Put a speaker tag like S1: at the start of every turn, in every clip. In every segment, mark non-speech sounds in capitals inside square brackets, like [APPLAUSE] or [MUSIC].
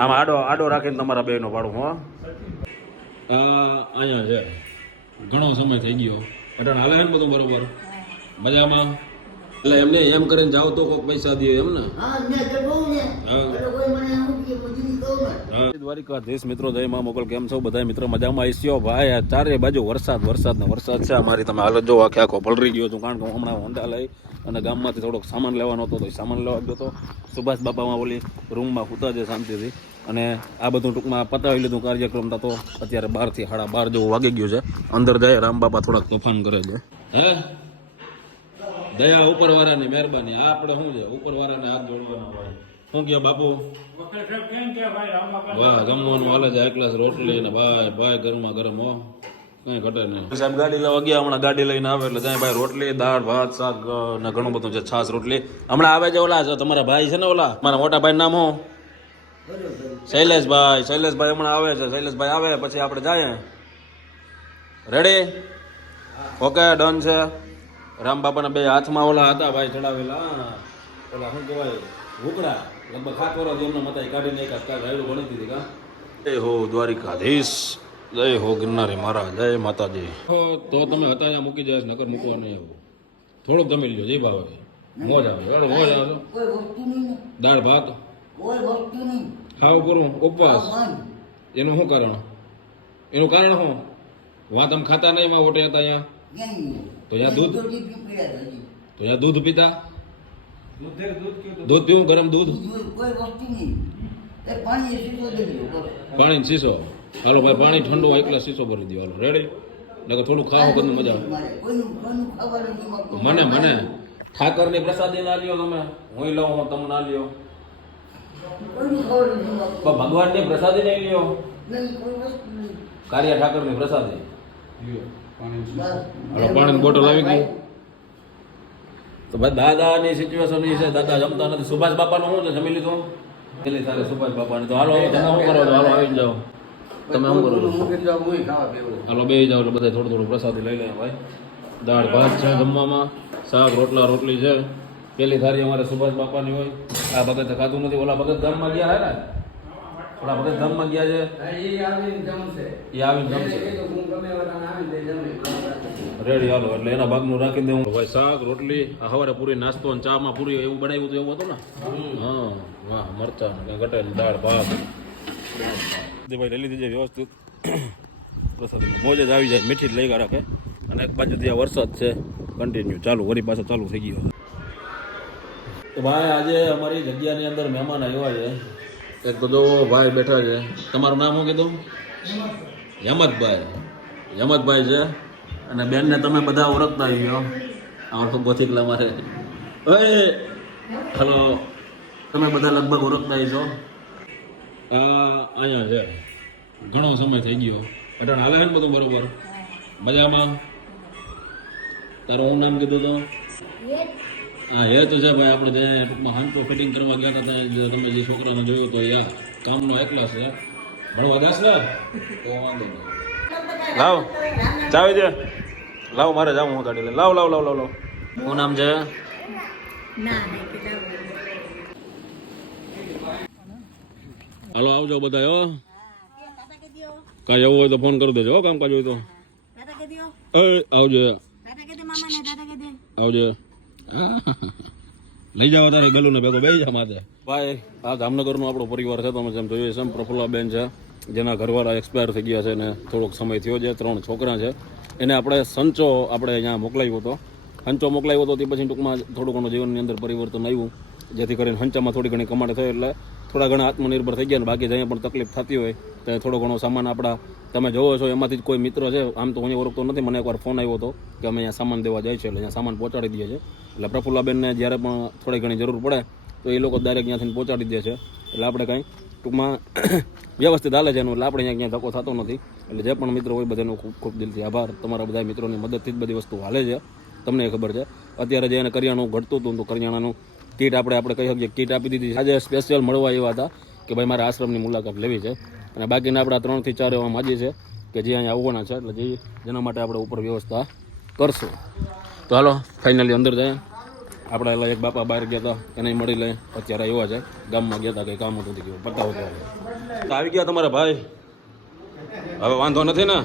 S1: આમ આડો આડો રાખીને તમારા બેનો ભાડું હો. અહીંયા છે. ઘણો સમય થઈ ગયો. અટાણ હાલે ને બધું બરોબર? મજામાં? એટલે એમને એમ કરીને જાવ તો કોઈક પૈસા દે એમ ને. દ્વારિકાધીશ મિત્રો જય માં મોકલ કેમ છો? બધા મિત્રો મજામાં આવીશ્યો ભાઈ આ ચારે બાજુ વરસાદ વરસાદ ને વરસાદ છે. અમારી તમે હાલત જો આખે આખો પલરી ગયો છું કારણ કે હું હમણાં હોન્ડા લઈ અને ગામમાંથી થોડોક સામાન લેવાનો હતો તો સામાન લેવા ગયો હતો. સુભાષ બાપામાં ઓલી રૂમમાં સૂતા છે શાંતિથી. અને આ બધું ટૂંકમાં પતાવી લીધું કાર્યક્રમ તો અત્યારે બારથી સાડા બાર જેવું વાગી ગયું છે. અંદર જાય રામ બાપા થોડાક તોફાન કરે છે. હે? દયા ઉપરવાળાની મહેરબાની. આ આપણે શું છે? ઉપરવાળાને હાથ જોડવાનો હોય. શું કહે બાપુ? વાહ જમવાનું હાલે છે એક ગ્લાસ રોટલી ને ભાઈ ભાઈ ગરમા ગરમ હો. કઈ ઘટે નહીં. સાહેબ ગાડી લેવા ગયા હમણાં ગાડી લઈને આવે એટલે જાય ભાઈ રોટલી દાળ ભાત શાક ને ઘણું બધું છે છાશ રોટલી. હમણાં આવે છે ઓલા છે તમારા ભાઈ છે ને ઓલા? મારા મોટા ભાઈ નામ હું શૈલેષભાઈ શૈલેષભાઈ હમણાં આવે છે શૈલેષભાઈ આવે પછી આપણે જાય રેડી ઓકે ડન છે. રામ બાપાના બે હાથમાં ઓલા હતા ભાઈ ચડાવેલા. ઓલા શું કહેવાય ઢોકળા. લગભગ સાત વર્ષ એમના મતા કાઢીને એક હાથ રાયડું ગણી દીધી કા. જય હો દ્વારિકાધીશ જય હો ગિરનારી મહારાજ જય માતાજી. તો તમે હતા ત્યાં મૂકી જાય નકર મૂકવા નહીં આવું. થોડુંક જમી લ્યો જય ભાવે મોજ આવે મોજ આવે. દાળ ભાત? ખાવ કરું ઉપવાસ. એનું શું કારણ? એનું કારણ શું? વાત આમ ખાતા નહીં માં ઓટે હતા અહીંયા? તો અહીંયા દૂધ?
S2: તો
S1: અહીંયા દૂધ પીતા? દૂધ પીવું ગરમ દૂધ?
S2: કોઈ વસ્તુ નહીં. પાણી
S1: શીશો હાલો ભાઈ પાણી ઠંડુ હોય એકલા શીશો ભરી દો. હાલો રેડી નકર થોડું ખાવા કરવું મજા આવે. મને મને. ઠાકરની પ્રસાદી ના લ્યો તમે. હું લઉં હું તમે ના લ્યો. ભગવાનની પ્રસાદી નહીં લ્યો.
S2: નહીં, કોઈ વસ્તુ
S1: કાર્ય ઠાકરની પ્રસાદી.
S2: બસ.
S1: પાણીની બોટલ આવી ગઈ. તો ભાઈ દાદાની સિચ્યુએશન એ છે દાદા જમતા નથી. સુભાષ બાપાનું શું છે? જમી લીધું? પેલી તારે સુભાષ બાપાની. તો હાલો હવે તમે શું કરો છો? હાલો આવી જાઓ. તમે શું કરો હાલો બે જાઓ એટલે બધા થોડું થોડું પ્રસાદી લઈ લે ભાઈ. દાળ ભાત છે જમવામાં. શાક રોટલા રોટલી છે. પેલી થાળી અમારે સુભાષ બાપાની હોય. આ ભગત ખાધું નથી. ઓલા ભગત ગામમાં ગયા હે ને? ઓલા ભગત ધામમાં ગયા છે? એ આવીને જમશે રેડી હાલો એટલે એના ભાગનું રાખી દઉં ભાઈ શાક રોટલી આ સવારે પૂરી નાસ્તો અને ચામાં પૂરી એવું બનાવ્યું હતું એવું હતું ને? હા વાહ મરચા ને દાળ ભાત. ભાઈ લઈ લીધી વ્યવસ્થિત. પ્રસાદમાં મોજ જ આવી જાય મીઠી જ લઈ ગયા રાખે. અને એક બાજુ ત્યાં વરસાદ છે કન્ટિન્યુ ચાલુ વળી પાછો ચાલુ થઈ ગયો. તો ભાઈ આજે અમારી જગ્યાની અંદર મહેમાન આવ્યા છે. એક બધો ભાઈ બેઠા છે. તમારું નામ શું કીધું? યમતભાઈ યમતભાઈ છે. અને બેનને તમે બધા ઓળખતા આવ્યો આ તો બોથીકલા મારે ઓય હલો તમે બધા લગભગ ઓળખતા છો આ અહીંયા છે. ઘણો સમય થઈ ગયો. અટણ હાલે ને બધું બરોબર? મજામાં? તારું હું નામ કીધું તો? હા એ તો છે ભાઈ આપણે જે ટૂંકમાં હાંચો ફિટિંગ કરવા ગયા હતા ત્યાં તમે જે છોકરાને જોયું તો યા કામનો એકલા છે. ભણવા દાસ ને વાંધો નહીં. લાવ ચાવી દે. લાવ મારે જાવ હું ગાડી લાવ લાવ લાવ લાવ લાવ. શું નામ છે? હાલો આવજો બધા હો. કાંઈ એવું હોય તો ફોન કરી દેજો હો કામકાજ હોય તો. એ આવજો. આવજો. [LAUGHS] લઈ જાઓ તારે ગલું ને ભેગો બે જા માથે. ભાઈ, આ જામનગરનો આપણો પરિવાર છે, તમે જેમ જોયું છે, પ્રફુલ્લાબેન છે, જેના ઘરવાળા એક્સપાયર થઈ ગયા છે ને થોડોક સમય થયો છે, ત્રણ છોકરા છે. એને આપણે સંચો આપણે અહીંયા મોકલાવ્યો હતો. હંચો મોકલાવ્યો હતો, તે પછી ટૂંકમાં થોડું ઘણું જીવનની અંદર પરિવર્તન આવ્યું, જેથી કરીને હંચામાં થોડી ઘણી કમાણી થઈ, એટલે થોડા ઘણા આત્મનિર્ભર થઈ ગયા ને બાકી જ્યાં પણ તકલીફ થતી હોય તો થોડો ઘણો સામાન આપણા તમે જોવો છો, એમાંથી જ કોઈ મિત્ર છે, આમ તો હું ઓળખતો નથી. મને એકવાર ફોન આવ્યો હતો કે અમે અહીંયા સામાન દેવા જાય છે, એટલે અહીંયા સામાન પહોંચાડી દઈએ છે. એટલે પ્રફુલ્લાબેનને જ્યારે પણ થોડી ઘણી જરૂર પડે, તો એ લોકો ડાયરેક્ટ ત્યાંથી પહોંચાડી દે છે. એટલે આપણે કાંઈ ટૂંકમાં [COUGHS] વ્યવસ્થિત હાલે છે એનું એટલે આપણે અહીંયા ક્યાંય ધક્કો થતો નથી. એટલે જે પણ મિત્રો હોય બધાનો ખૂબ ખૂબ દિલથી આભાર. તમારા બધા મિત્રોની મદદથી જ બધી વસ્તુ હાલે છે. તમને ખબર છે. અત્યારે જે એને કરિયાણું ઘટતું હતું તો કરિયાણાનું કીટ આપણે આપણે કહી શકીએ કીટ આપી દીધી આજે સ્પેશિયલ મળવા એવા હતા કે ભાઈ મારે આશ્રમની મુલાકાત લેવી છે. અને બાકીના આપણા ત્રણથી ચાર એવા માજી છે કે જે અહીંયા આવવાના છે, એટલે જે જેના માટે આપણે ઉપર વ્યવસ્થા કરશું. તો હાલો ફાઇનલી અંદર જાય. આપણે એટલે એક બાપા બહાર ગયા હતા, એને મળી લે અત્યારે આવ્યા છે. ગામમાં ગયા હતા, કંઈ કામ હતું ગયું પતાવો તો આવી ગયા તમારા ભાઈ. હવે વાંધો નથી ને?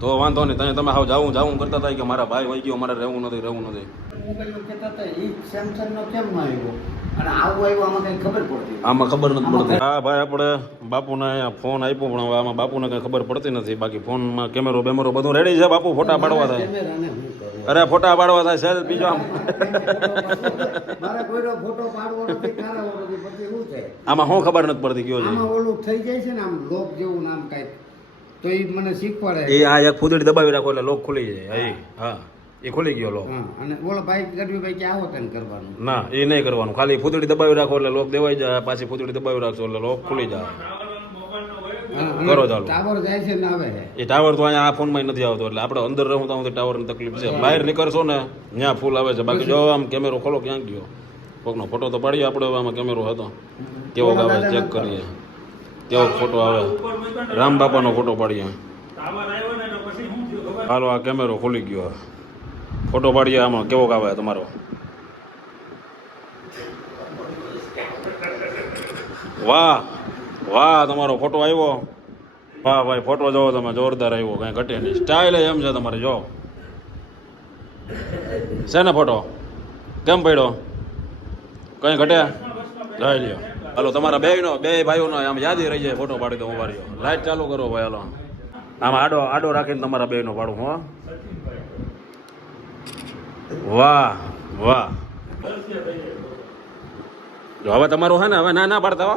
S1: તો વાંધો નહીં તમે તમે હાવ જાવું જાવું કરતા હતા કે મારા ભાઈ વહી ગયો, મારે રહેવું નથી રહેવું નથી.
S2: મોબાઈલ કહેતા હતા એ સેમસંગનો કેમ ન આવ્યો? અને આવું આવ્યું આમાં કંઈ ખબર પડતી
S1: આમાં ખબર નથી પડતી. હા ભાઈ આપણે બાપુને ફોન આપ્યો પણ હવે આમાં બાપુને કંઈ ખબર પડતી નથી. બાકી ફોનમાં કેમેરો બેમેરો બધું રેડી છે બાપુ ફોટા પાડવા થાય. અરે ફોટા પાડવા થાય છે બીજો આમ. આમાં શું ખબર નથી પડતી કયો છે.
S2: ઓલું થઈ જાય છે ને આમ લોક જેવું નામ કાંઈક તો એ મને શીખવાડે.
S1: એ આ એક ફૂદડી દબાવી રાખો એટલે લોક ખુલી જાય. હા, એ ખોલી ગયો લોક
S2: અને ઓલા ભાઈ ગઢવી ભાઈ કે આવો તને કરવાનું.
S1: ના એ નહીં કરવાનું. ખાલી ફૂદડી દબાવી રાખો એટલે લોક દેવાઈ જાય પાછી ફૂદડી દબાવી રાખશો એટલે લોક ખુલી જાય. કરો ચાલો.
S2: ટાવર જાય છે ને આવે
S1: એ ટાવર તો અહીંયા આ ફોનમાં નથી આવતો એટલે આપણે અંદર રહું તો ટાવરની તકલીફ છે. બહાર નીકળશો ને ત્યાં ફૂલ આવે છે. બાકી જો આમ કેમેરો ખોલો ક્યાં ગયો. કોકનો ફોટો તો પાડીએ આપણે આમાં કેમેરો હતો. કેવો આવે ચેક કરીએ. કેવો ફોટો આવે. રામ બાપાનો ફોટો પાડીએ. હાલો આ કેમેરો ખુલી ગયો. ફોટો પાડીએ આમાં, કેવો આવે તમારો? વાહ વાહ, તમારો ફોટો આવ્યો. વાહ, ભાઈ, ફોટો જોવો તમે, જોરદાર આવ્યો, કાંઈ ઘટે નહીં. સ્ટાઇલ એમ છે તમારે, જો. છે ને ફોટો? કેમ પડ્યો? કંઈ ઘટે? જાય લ્યો. હાલો, તમારા બે નો બે ભાઈઓનો આમ યાદી રહી જાય, ફોટો પાડી દો ઊભા રહ્યો લાઈટ ચાલુ કરો, ભાઈ, હાલો. આમ આડો આડો રાખીને તમારા બે નો પાડું, હો. વાહ વાહ. જો હવે તમારું હે ને હવે ના ના પાડતા હો.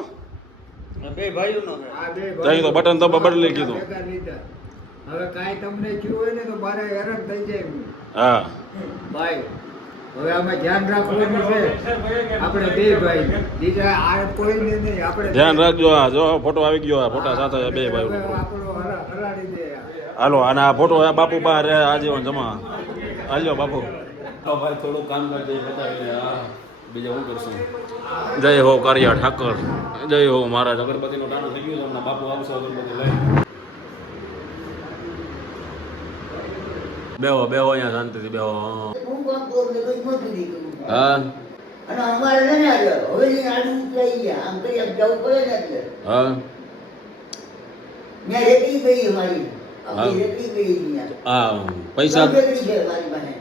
S1: તઈ તો બટન તો બદલી કીધું.
S2: હવે કાંઈ તમને થયું હોય ને તો મારે હેરાન થઈ જાય.
S1: હા.
S2: ભાઈ હવે આમાં ધ્યાન રાખવાનું છે. આપણે બે ભાઈ. બીજા આ કોઈને નહીં આપણે
S1: ધ્યાન રાખજો આ જો ફોટો આવી ગયો આ ફોટા સાથે બે ભાઈ હાલો અને આ ફોટો આ બાપુ બહાર રહે આજીવન જમા. હાલ્યો બાપુ. ભાઈ થોડું કામ કરી બીજા હું કરશું જય હો કારિયા ઠાકર જય હો મહારાજ અગરબત્તીનો ટાણું થઈ ગયો છે હમણાં બાપુ આવશે અગરબત્તી લઈ બેહો બેહો અહીંયા શાંતિથી બેહો
S3: હું.
S1: હા
S3: અને અમારે છે ને આજે આડું ઉતરાઈ ગયા. આમ કરી આમ જવું પડે ને એટલે.
S1: હા
S3: ત્યાં અમારી.
S1: હા. હા
S3: છે મારી પાસે.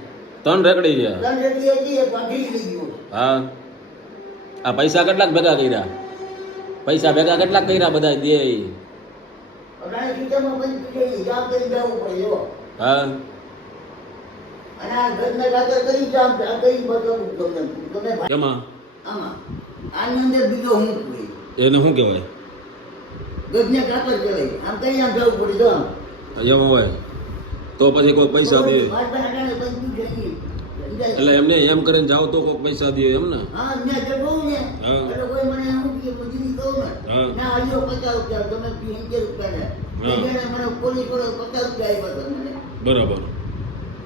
S1: ત્રણ રેકડી છે. હા. આ પૈસા કેટલાક ભેગા કર્યા? પૈસા ભેગા કેટલાક કર્યા બધા દે. હા. એને શું કહેવાય?
S3: ગજને કાગળ કહેવાય. આમ કરી આમ જવું પડે, જો આમ.
S1: હોય. તો પછી કોઈ પૈસા દે
S3: મારી પાસે અટાણે પંચી ગઈ.
S1: એટલે એમને એમ કરીને જાવ તો કોઈક પૈસા દે એમ ને?
S3: હા ને એટલે કોઈ મને એમ કે મજૂરી કહું ને. ના આલ્યો પચાસ રૂપિયા તમે ને. મને પોલીસ વાળો પચાસ રૂપિયા આપ્યા મને.
S1: બરાબર.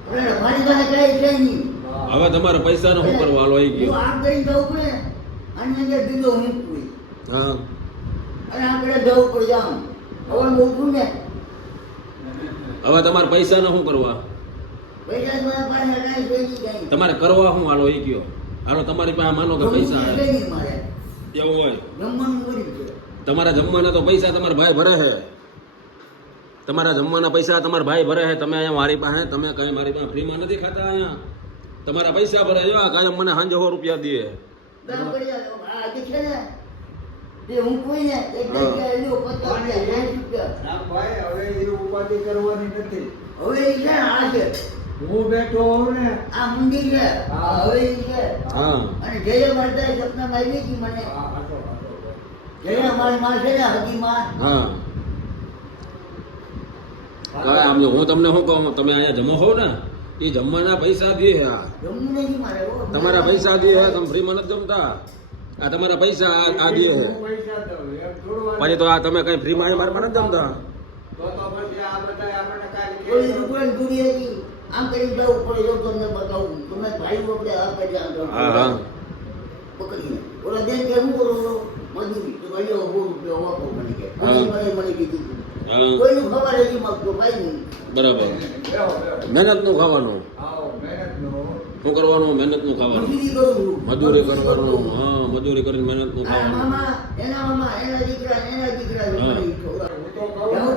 S3: હવે મારી પાસે કઈ છે નહીં.
S1: હવે તમારે પૈસાનો શું કરવા? હાલો આવી ગયો.
S3: આમ કરીને જવું પડે આની અંદર હું
S1: હા.
S3: અને આપણે જવું પડે આમ હવે મોટું ને.
S1: હવે તમારે પૈસાનો શું કરવા? તમારે કરવા હું હાલો એ કયો? હાલો તમારી પાસે માનો કે પૈસા એવું હોય. તમારા જમવાના તો પૈસા તમારા ભાઈ ભરે છે. તમારા જમવાના પૈસા તમારા ભાઈ ભરે છે. તમે અહીંયા મારી પાસે તમે કઈ મારી પાસે ફ્રીમાં નથી ખાતા અહીંયા? તમારા પૈસા ભરે જો આ કાયમ મને સાંજે સો રૂપિયા દે.
S3: હું કોઈ ને એક જગ્યાએ લ્યો પચાસ રૂપિયા સાઠ રૂપિયા
S2: ના ભાઈ હવે એ ઉપાધિ કરવાની નથી.
S3: હવે એ આ છે.
S2: હું બેઠો હોઉં ને
S3: આ મંદિર છે હવે છે.
S1: હા.
S3: અને જય મળતા સપનામાં આવી હતી મને.
S2: હા, હાચો, હાચો.
S3: જય અમારી માં છે ને હકી માં.
S1: હા. કાંઈ આમ જો હું તમને શું કહું તમે અહીંયા જમો હોવ ને એ જમવાના પૈસા દે આ. તમારા પૈસા દે હે તમે ફ્રીમાં નથી જમતા. આ તમારા પૈસા આ આ દે છે
S2: હું
S1: પછી તો આ તમે કઈ ફ્રીમાં મારા પાસે નથી જમતા.
S2: તો તો
S3: આમ કરી જવું પડે જો તમને બતાવું. તમે ભાઈ આપણે આ કરી આમ કરો.
S1: હા હા.
S3: પકડીને. ઓલા બેન કેમ શું કરો મજૂરી તો ભાઈ સો રૂપિયા વાપરો મને કે. મને મને કીધું. કોઈનું ખબર નથી માગતો ભાઈ
S1: બરાબર. મહેનતનું ખાવાનું શું કરવાનું? મહેનતનું ખાવાનું.
S3: મજૂરી
S1: કરવાનું. હા મજૂરી કરીને મહેનતનું ખાવાનું.
S3: એના મામા એના દીકરા એના દીકરા
S1: હા.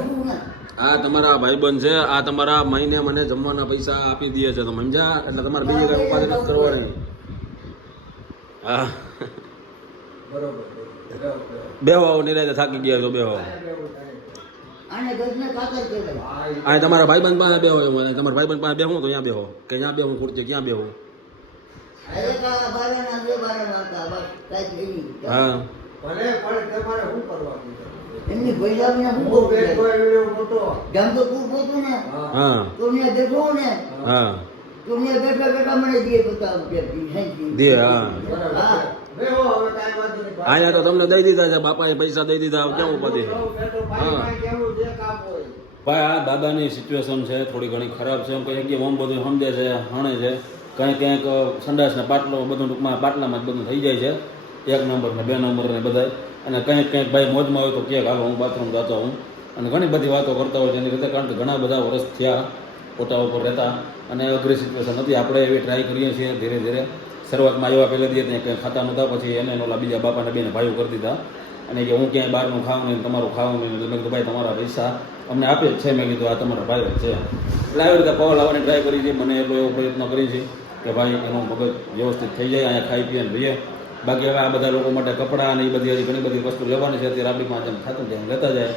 S3: છું ને?
S1: આ તમારા ભાઈબંધ છે આ તમારા મહિને મને જમવાના પૈસા આપી દે છે તમે સમજ્યા? એટલે તમારે બીજી કઈ ઉપાધિ નથી કરવાની. હા. બે આવો નિરાતે થાકી ગયા
S3: છો બે વાવ.
S1: આ તમારા ભાઈબંધ પાસે બેહો અને તમારા ભાઈબંધ પાસે બેહું તો ત્યાં બેહો કે ત્યાં બેહું ખુરચી ક્યાં બેહું. હા.
S2: ભલે પણ તમારે શું કરવાનું છે?
S3: એમની હું
S2: મોટો
S3: ગામ તો તું પોતું ને.
S2: હા.
S1: હા.
S3: તો ને. તો બેઠા બેઠા મને દે
S1: દે
S2: કાંઈ.
S1: અહીંયા તો તમને દઈ દીધા છે બાપાએ પૈસા દઈ દીધા હવે કેવું
S2: ભાઈ
S1: હા.
S2: ભાઈ
S1: આ દાદાની સિચ્યુએશન છે થોડી ઘણી ખરાબ છે એમ કે આમ બધું સમજે છે હણે છે કંઈક ક્યાંક સંડાસ ને પાટલો બધું ટૂંકમાં પાટલામાં જ બધું થઈ જાય છે. એક નંબર ને બે નંબર ને બધા. અને કંઈક કંઈક ભાઈ મોજમાં હોય તો કે હાલો હું બાથરૂમ જતો હું અને ઘણી બધી વાતો કરતા હોય છે એની રીતે, કારણ કે ઘણા બધા વર્ષ થયા પોતા ઉપર રહેતા અને અઘરી સિચ્યુએશન હતી. આપણે એવી ટ્રાય કરીએ છીએ ધીરે ધીરે. શરૂઆતમાં આવ્યા પહેલાં દઈએ ત્યાં કંઈ ખાતા નહોતા, પછી એને ઓલા બીજા બાપાને બેને ભાઈઓ કરી દીધા. અને કે હું ક્યાંય બહારનું ખાવું નહીં, તમારું ખાવું નહીં. મેં કીધું, ભાઈ, તમારા પૈસા અમને આપે જ છે. મેં કીધું, આ તમારા ભાઈ છે. એટલે આવી રીતે પવા લાવવાની ટ્રાય કરી છે. મને એટલો એવો પ્રયત્ન કરી છે કે ભાઈ, એનો મગજ વ્યવસ્થિત થઈ જાય, અહીંયા ખાઈ પીને રહીએ. બાકી હવે આ બધા લોકો માટે કપડાં અને એ બધી હજી ઘણી બધી વસ્તુ લેવાની છે. અત્યારે આપણીમાં જેમ થતું જેમ લેતા જાય.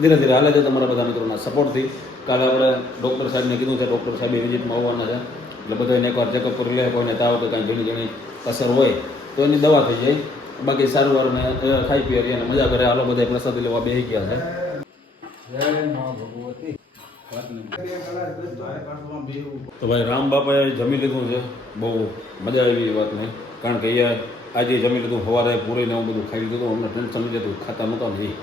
S1: ધીરે ધીરે હાલે છે તમારા બધા મિત્રોના સપોર્ટથી. કાલે આપણે ડૉક્ટર સાહેબને કીધું છે, ડૉક્ટર સાહેબ વિઝિટમાં આવવાના છે. એટલે બધાને એકવાર ચેકઅપ કરી લે, કોઈને તાવ કે કાંઈ ઘણી ઘણી અસર હોય, તો એની દવા થઈ જાય. બાકી સારું વાર ને ખાઈ પી અને મજા કરે. આલો બધા પ્રસાદી લેવા બેસી ગયા છે. તો ભાઈ રામ બાપાએ જમી લીધું છે. બહુ મજા આવી વાત વાતને. કારણ કે અહીંયા આજે જમી લીધું સવારે પૂરીને એવું બધું ખાઈ લીધું અમને ટેન્શન લીધું હતું ખાતા નહોતા નહીં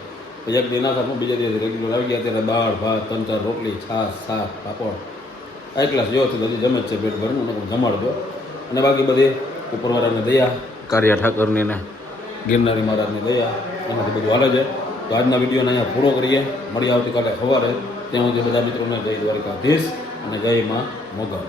S1: પછી એક દી ના ખાતું બીજા દિવસે રેગ્યુલર આવી ગયા ત્યારે દાળ, ભાત, ત્રણ ચાર રોટલી, છાશ, શાક, પાપડ. આ એકલા જેવો છે હજી જમે જ છે પેટ ભરનું ને જમાડજો. અને બાકી બધી ઉપરવાળાને દયા, કારિયા ઠાકરની ને ગિરનારી મહારાજની દયા, એમાંથી બધું હાલે છે. તો આજના વિડીયોને અહીંયા પૂરો કરીએ. મળીએ આવતીકાલે સવારે. ત્યાં સુધી બધા મિત્રોને જય દ્વારકાધીશ અને જય માં મોગલ.